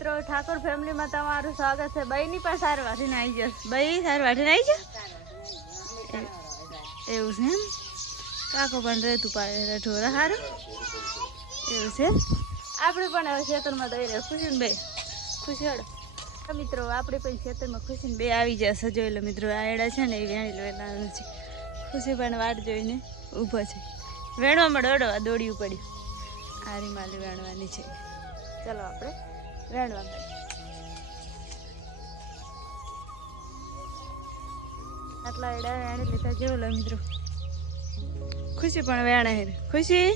મિત્રો ઠાકોર ફેમિલીમાં તમારું સ્વાગત છે. બઈની પણ સાર વાટીને આવી જશે બઈ સાર વાટીને આવી જશે એવું છે એમ? કાકો પણ રહેતું પાડે ઢોરા સારું એવું છે આપણે પણ હવે ખેતરમાં દઈ રહ્યા. ખુશી બે? ખુશી હડો. તો મિત્રો આપણે પણ ખેતરમાં ખુશીને બે આવી જશે જોઈ લો મિત્રો આયડા છે ને એ વેણી લેવાના છે. ખુશી પણ વાટ જોઈને ઊભો છે. વેણવામાં દોડો આ દોડ્યું પડ્યું આ રીમાલી વેણવાની છે. ચલો આપણે માંડીએ આટલા એડા વેણી લીધા જેવું લંદ્રુ ખુશી પણ વેણે છે. ખુશી,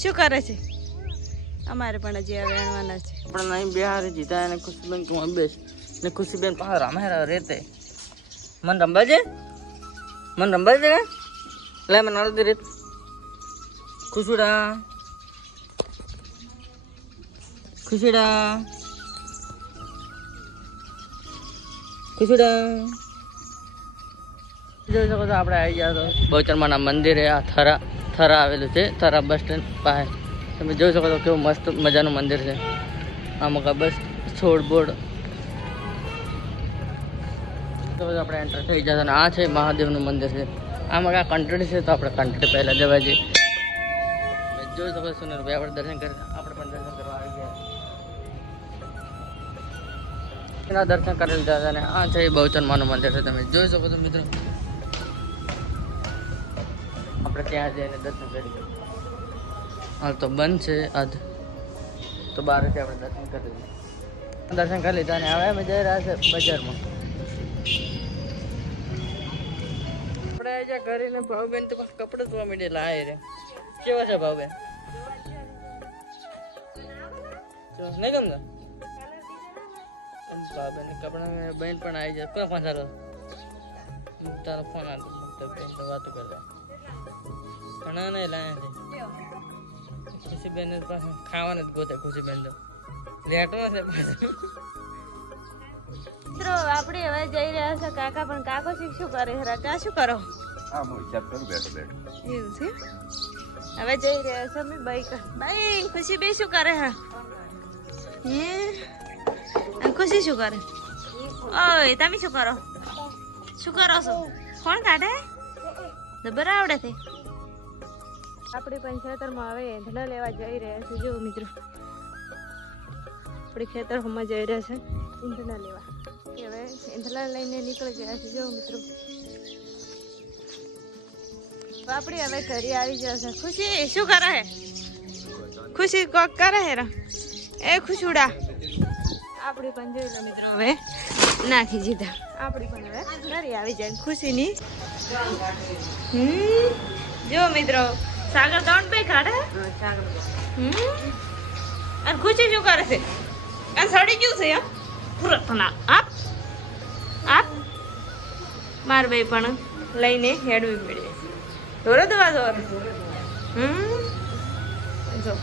શું કરે છે? અમારે પણ હજી વેણવાના છે. પણ નહીં બિહાર જીતા અને ખુશીબેન તું બેસ. ને ખુશીબેન પાસે રામેરા રહેતે. મન રંબા છે મન રંબા છે લે, મને રીત ખુશીડા ખુશીડા. ખુશીડા. જોઈ શકો છો આપણે આવી ગયા તો. બહુચરમાના મંદિરે આ થરા થરા આવેલું છે થરા બસ સ્ટેન્ડ પાસે. તમે જોઈ શકો છો કેવું મસ્ત મજાનું મંદિર છે. આમાં કા બસ છોડ બોડ. તો આપણે એન્ટર થઈ જતા અને આ છે મહાદેવનું મંદિર છે. આમાં કા કંટડી છે તો આપણે કંટડી પહેલાં જવા જઈએ. જોઈ શકો છો સુનિલભાઈ આપણે દર્શન કરી આપણે પણ દર્શન કરવા આવી ગયા. એના દર્શન કરી લીધા હતા અને આ છે બહુચરમાનું મંદિર છે. તમે જોઈ શકો છો મિત્રો. આપણે ત્યાં જઈને દર્શન કરી હાલ તો બંધ છે આજ. તો બહારથી આપણે દર્શન કરી લીધા દર્શન કરી લીધા અને હવે અમે જઈ રહ્યા છે બજારમાં. આપણે આજે કરીને ભાવબેન તો કપડાં ધોવા માંડેલા આ રે. કેવા છે ભાવબેન? નહીં ગમતા? કપડા બેન પણ આવી જાય. કોઈ ફોન તારો ફોન આવતો બેન તો વાતો કરતા પણ આ લાયા છે. પાસે ખાવાનું જ ગોતે તો. લેટમાં છે મિત્રો આપણે હવે જઈ રહ્યા છે કાકા પણ કાકો શું કરે રકા શું કરો? હા હું હિસાબ કરું બેઠો બેઠો. એવું છે? હવે જઈ રહ્યા છે અમે બાઈક બાઈ ખુશી બે શું કરે હા હે? ખુશી શું કરે ઓય તમે શું કરો શું કરો છો કોણ કાઢે જબર આવડે તે આપણે પંચાયતરમાં હવે એંધણા લેવા જઈ રહ્યા છે જો મિત્રો. આપણે ખેતરમાં જઈ રહ્યા છે ઈંધણા લેવા. હવે એંધણા લઈને નીકળી ગયા છે જો મિત્રો. આપણે હવે ઘરે આવી જશે ખુશી, શું કરે ખુશી કોક કરે હે એ ખુશુડા આપણી પણ જોઈ લો મિત્રો હવે. નાખી દીધા. આપણી પણ હવે ઘરે આવી જાય ખુશીની. હમ. જો મિત્રો સાગર ત્રણ બે કાઢે હમ. અને ખુશી શું કરે છે? આ સડી ગયું છે એમ? પૂરત આપ. આપ. માર ભાઈ પણ લઈને હેડવી પડે. ધોરે દવા દોર. હમ. જો.